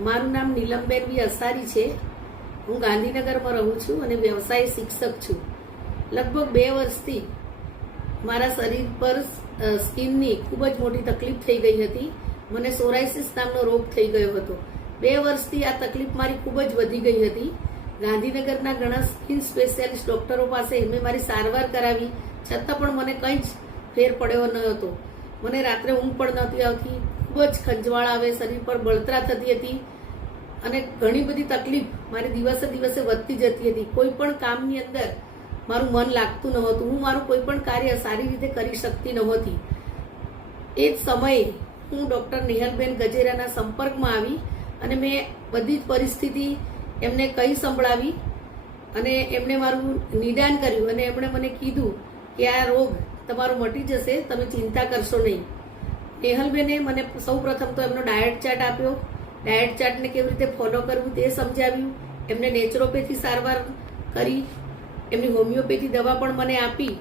મારું નામ નીલમબેન વી અસારી છે। હું ગાંધીનગરમાં રહું છું અને વ્યવસાય શિક્ષક છું। લગભગ 2 વર્ષથી મારા શરીર પર સ્કિનની ખૂબ જ મોટી તકલીફ થઈ ગઈ હતી। મને સોરાયસિસ નામનો રોગ થઈ ગયો હતો। 2 વર્ષથી આ તકલીફ મારી ખૂબ જ વધી ગઈ હતી। ગાંધીનગરના ઘણા સ્કિન સ્પેશિયાલિસ્ટ ડૉક્ટરો પાસે મેં મારી સારવાર કરાવી, છતાં પણ મને કંઈ જ ફેર પડ્યો ન હતો। મને રાત્રે ઊંઘ પણ નહોતી આવતી, ખૂબ જ ખંજવાળ આવે, શરીર પર બળતરા થતી હતી અને ઘણી બધી તકલીફ મારી દિવસે દિવસે વધતી જતી હતી। કોઈ પણ કામની અંદર મારું મન લાગતું નહોતું, હું મારું કોઈ પણ કાર્ય સારી રીતે કરી શકતી નહોતી। એ જ સમયે હું ડૉક્ટર નેહલબેન ગજેરાના સંપર્કમાં આવી અને મેં બધી જ પરિસ્થિતિ એમને કહી સંભળાવી અને એમણે મારું નિદાન કર્યું અને એમણે મને કીધું કે આ રોગ તમારો મટી જશે, તમે ચિંતા કરશો નહીં। નેહલબેને મને સૌ પ્રથમ તો એમનો ડાયટ ચાર્ટ આપ્યો, ડાયટ ચાર્ટને કેવી રીતે ફોલો કરવું તે સમજાવ્યું। એમને નેચરોપેથી સારવાર કરી, એમની હોમિયોપેથી દવા પણ મને આપી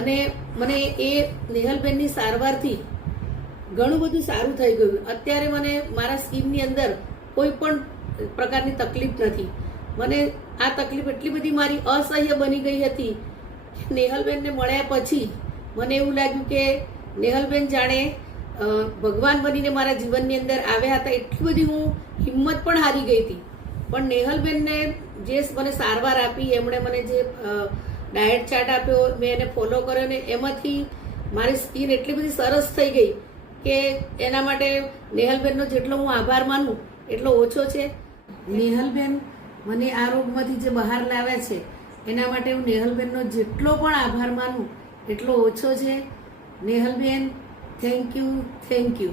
અને મને એ નેહલબેનની સારવારથી ઘણું બધું સારું થઈ ગયું। અત્યારે મને મારા સ્કિનની અંદર કોઈ પણ પ્રકારની તકલીફ નથી। મને આ તકલીફ એટલી બધી મારી અસહ્ય બની ગઈ હતી કે નેહલબેનને મળ્યા પછી મને એવું લાગ્યું કે નેહલબેન જાણે ભગવાન બનીને મારા જીવનની અંદર આવ્યા હતા। એટલી બધી હું હિંમત પણ હારી ગઈ હતી, પણ નેહલબેનને જે મને સારવાર આપી, એમણે મને જે ડાયટ ચાર્ટ આપ્યો, મેં એને ફોલો કર્યો ને એમાંથી મારી સ્કિન એટલી બધી સરસ થઈ ગઈ કે એના માટે નેહલબેનનો જેટલો હું આભાર માનું એટલો ઓછો છે। નેહલબેન મને આ રોગમાંથી જે બહાર લાવ્યા છે એના માટે હું નેહલબેનનો જેટલો પણ આભાર માનું એટલો ઓછો છે। નેહલબેન, થેન્ક યુ, થેન્ક યુ।